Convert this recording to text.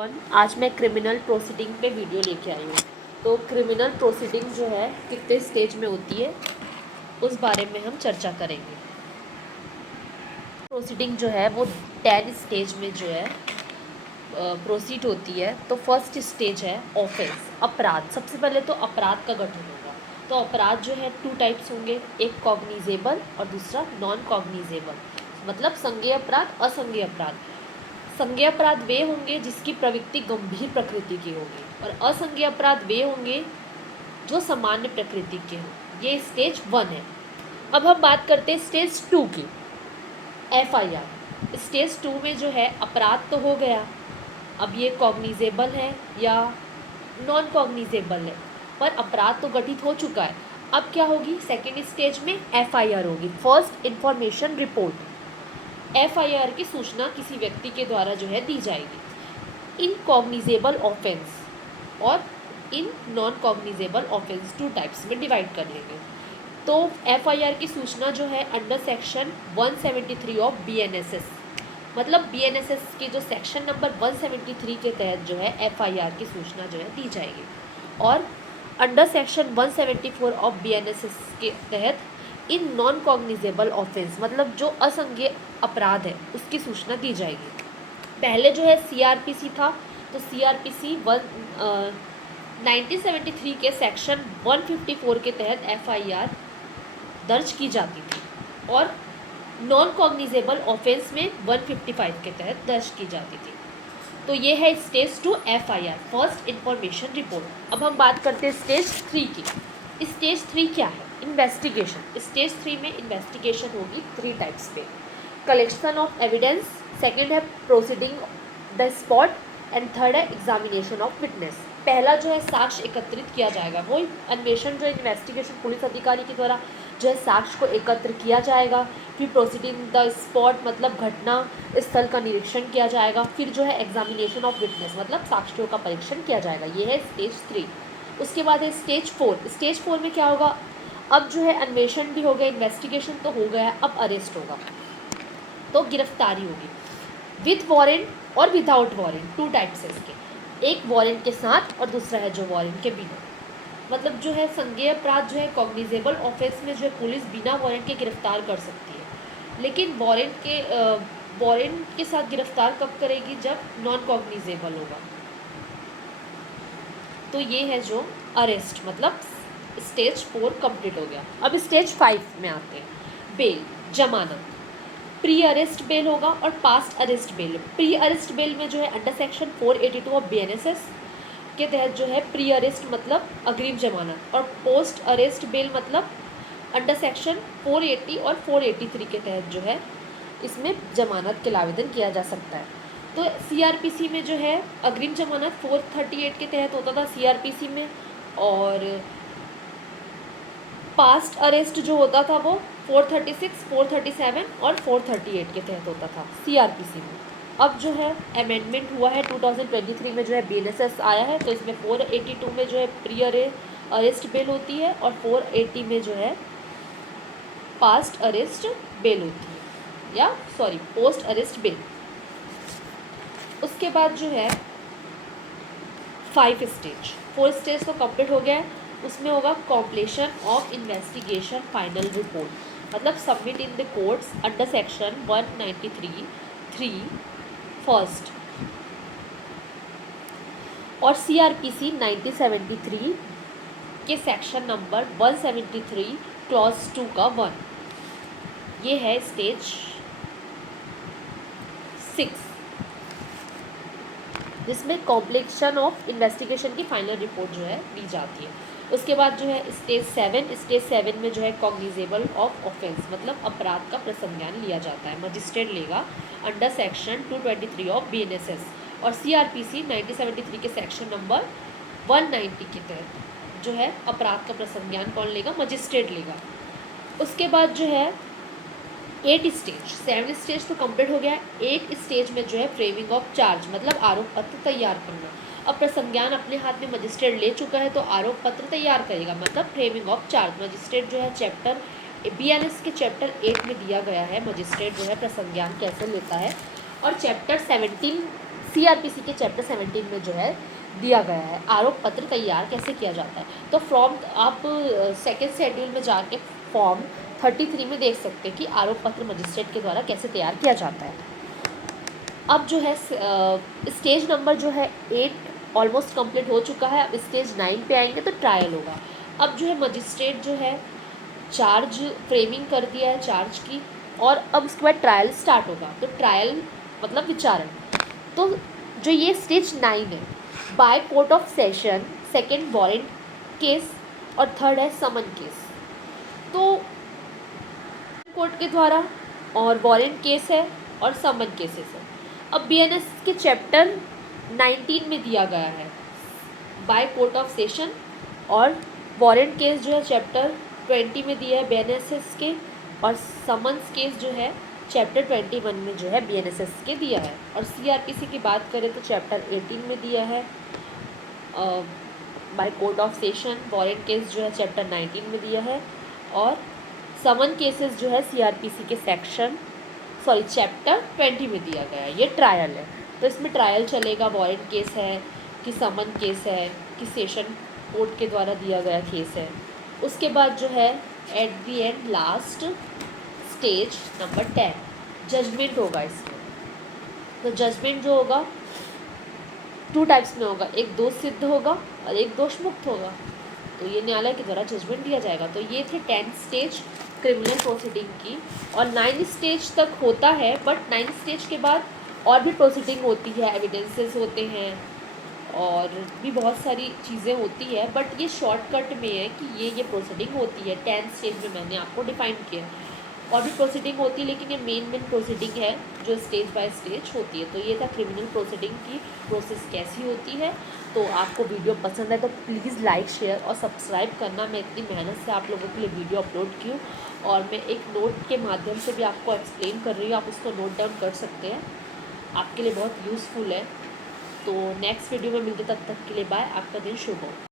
आज मैं criminal proceeding पे वीडियो लेके आई हूँ। तो क्रिमिनल प्रोसीडिंग जो है कितने स्टेज में होती है उस बारे में हम चर्चा करेंगे। प्रोसीडिंग जो है वो 10 स्टेज में जो है प्रोसीड होती है। तो फर्स्ट स्टेज है ऑफेंस, अपराध। सबसे पहले तो अपराध का गठन होगा। तो अपराध जो है 2 टाइप्स होंगे, एक कॉग्निजेबल और दूसरा नॉन कॉग्निजेबल, मतलब संज्ञेय अपराध, असंज्ञेय अपराध। संज्ञेय अपराध वे होंगे जिसकी प्रवृत्ति गंभीर प्रकृति की होगी और असंज्ञेय अपराध वे होंगे जो सामान्य प्रकृति के हों। ये स्टेज 1 है। अब हम बात करते हैं स्टेज 2 की, FIR। स्टेज 2 में जो है अपराध तो हो गया, अब ये कॉग्निजेबल है या नॉन कॉग्निजेबल है, पर अपराध तो गठित हो चुका है। अब क्या होगी, सेकेंड स्टेज में FIR होगी, फर्स्ट इंफॉर्मेशन रिपोर्ट। FIR की सूचना किसी व्यक्ति के द्वारा जो है दी जाएगी। इन कॉग्निजेबल ऑफेंस और in non cognizable offence 2 types में डिवाइड कर लेंगे। तो FIR की सूचना जो है अंडर सेक्शन 173 ऑफ BNSS, मतलब BNSS के जो सेक्शन नंबर 173 के तहत जो है FIR की सूचना जो है दी जाएगी, और अंडर सेक्शन 174 ऑफ BNSS के तहत इन नॉन कॉग्निजेबल ऑफेंस, मतलब जो असंज्ञेय अपराध है, उसकी सूचना दी जाएगी। पहले जो है CRPC था, तो CRPC 1973 के सेक्शन 154 के तहत FIR दर्ज की जाती थी और नॉन कॉग्निजेबल ऑफेंस में 155 के तहत दर्ज की जाती थी। तो ये है stage 2 FIR, first information report. अब हम बात करते हैं स्टेज 3 की। स्टेज 3 क्या है, इन्वेस्टिगेशन। स्टेज 3 में इन्वेस्टिगेशन होगी 3 टाइप्स पे, कलेक्शन ऑफ एविडेंस, सेकेंड है proceeding the spot and third है एग्जामिनेशन ऑफ विटनेस। पहला जो है साक्ष्य एकत्रित किया जाएगा, वो अन्वेषण जो इन्वेस्टिगेशन पुलिस अधिकारी के द्वारा जो है साक्ष्य को एकत्र किया जाएगा। फिर प्रोसीडिंग द स्पॉट मतलब घटना स्थल का निरीक्षण किया जाएगा। फिर जो है एग्जामिनेशन ऑफ विटनेस मतलब साक्ष्यों का परीक्षण किया जाएगा। ये है स्टेज 3। उसके बाद है स्टेज 4। स्टेज 4 में क्या होगा, अब जो है अन्वेषण भी हो गया, इन्वेस्टिगेशन तो हो गया, अब अरेस्ट होगा, तो गिरफ्तारी होगी विथ वारंट और विदाउट वारंट। 2 टाइप्स है इसके, एक वारंट के साथ और दूसरा है जो वारंट के बिना। मतलब जो है संज्ञेय अपराध जो है कॉग्निजेबल ऑफेंस में जो है पुलिस बिना वारंट के गिरफ्तार कर सकती है, लेकिन वारंट के साथ गिरफ्तार कब करेगी, जब नॉन कॉग्निजेबल होगा। तो ये है जो अरेस्ट, मतलब स्टेज 4 कंप्लीट हो गया। अब स्टेज 5 में आते हैं, बेल, जमानत। प्री अरेस्ट बेल होगा और past arrest bell. Pre arrest bell में जो है अंडर सेक्शन 482 ऑफ BNSS के तहत जो है प्री अरेस्ट मतलब अग्रिम जमानत, और पोस्ट अरेस्ट बेल मतलब अंडर सेक्शन 480 और 483 के तहत जो है इसमें जमानत के लिए आवेदन किया जा सकता है। तो CRPC में जो है अग्रिम जमानत 438 के तहत होता था CRPC में, और पास्ट अरेस्ट जो होता था वो 436, 437 और 438 के तहत होता था CRPC में। अब जो है अमेंडमेंट हुआ है 2023 में जो है BNSS आया है, तो इसमें 482 में जो है प्री अरेस्ट बेल होती है और 480 में जो है पास्ट अरेस्ट बेल होती है, या सॉरी पोस्ट अरेस्ट बेल। उसके बाद जो है 5 स्टेज, 4 स्टेज तो कंप्लीट हो गया है। उसमें होगा completion of investigation final report, मतलब submit in the courts under section 193(3) first, और CRPC 1973 के सेक्शन नंबर 173 क्लॉज 2 का 1। ये है स्टेज 6, जिसमें कॉम्प्लीशन ऑफ इन्वेस्टिगेशन की फाइनल रिपोर्ट जो है दी जाती है। उसके बाद जो है स्टेज 7। स्टेज 7 में जो है कॉग्निजेबल ऑफ ऑफेंस मतलब अपराध का प्रसंज्ञान लिया जाता है, मजिस्ट्रेट लेगा अंडर सेक्शन 223 ऑफ BNSS, और CRPC 1973 के सेक्शन नंबर 190 के तहत जो है अपराध का प्रसंज्ञान कौन लेगा, मजिस्ट्रेट लेगा। उसके बाद जो है 8 स्टेज, 7 स्टेज तो कंप्लीट हो गया है। 1 स्टेज में जो है फ्रेमिंग ऑफ चार्ज मतलब आरोप पत्र तैयार करना। अब प्रसंज्ञान अपने हाथ में मजिस्ट्रेट ले चुका है तो आरोप पत्र तैयार करेगा, मतलब फ्रेमिंग ऑफ चार्ज। मजिस्ट्रेट जो है चैप्टर BNS के चैप्टर 8 में दिया गया है मजिस्ट्रेट जो है प्रसंज्ञान कैसे लेता है, और चैप्टर 17 CRPC के चैप्टर 17 में जो है दिया गया है आरोप पत्र तैयार कैसे किया जाता है। तो फॉर्म आप सेकेंड शेड्यूल में जाके फॉर्म 33 में देख सकते हैं कि आरोप पत्र मजिस्ट्रेट के द्वारा कैसे तैयार किया जाता है। अब जो है स्टेज नंबर जो है 8 ऑलमोस्ट कंप्लीट हो चुका है। अब स्टेज 9 पे आएंगे तो ट्रायल होगा। अब जो है मजिस्ट्रेट जो है चार्ज फ्रेमिंग कर दिया है चार्ज की, और अब उसके बाद ट्रायल स्टार्ट होगा। तो ट्रायल मतलब विचारण। तो जो ये स्टेज 9 है, by court of session, second warrant case और थर्ड है समन केस। तो कोर्ट के द्वारा और वारंट केस है और समन केसेस है। अब BNS के चैप्टर 19 में दिया गया है बाय कोर्ट ऑफ सेशन, और वारंट केस जो है चैप्टर 20 में दिया है BNSS के, और समन्स केस जो है चैप्टर 21 में जो है BNSS के दिया है। और CRPC की बात करें तो चैप्टर 18 में दिया है by court of session. Warrant case जो है चैप्टर 19 में दिया है, और समन केसेस जो है CRPC के चैप्टर 20 में दिया गया है। ये ट्रायल है, तो इसमें ट्रायल चलेगा। वारंट केस है कि समन केस है कि सेशन कोर्ट के द्वारा दिया गया केस है। उसके बाद जो है at the end last stage number 10 judgement होगा इसमें। तो जजमेंट जो होगा 2 टाइप्स में होगा, एक दोष सिद्ध होगा और एक दोष मुक्त होगा। तो ये न्यायालय के द्वारा जजमेंट दिया जाएगा। तो ये थे 10 स्टेज क्रिमिनल प्रोसीडिंग की, और 9 स्टेज तक होता है, बट 9 स्टेज के बाद और भी प्रोसीडिंग होती है, एविडेंसेस होते हैं और भी बहुत सारी चीज़ें होती है। बट ये शॉर्टकट में है कि ये प्रोसीडिंग होती है 10 स्टेज में मैंने आपको डिफाइन किया। और भी प्रोसीडिंग होती है, लेकिन ये मेन प्रोसीडिंग है जो स्टेज बाय स्टेज होती है। तो ये था क्रिमिनल प्रोसीडिंग की प्रोसेस कैसी होती है। तो आपको वीडियो पसंद है तो प्लीज़ लाइक शेयर और सब्सक्राइब करना। मैं इतनी मेहनत से आप लोगों के लिए वीडियो अपलोड की हूँ, और मैं एक नोट के माध्यम से भी आपको एक्सप्लेन कर रही हूँ, आप उसको नोट डाउन कर सकते हैं, आपके लिए बहुत यूज़फुल है। तो नेक्स्ट वीडियो में मिलते तब तक के लिए बाय। आपका दिन शुभ हो।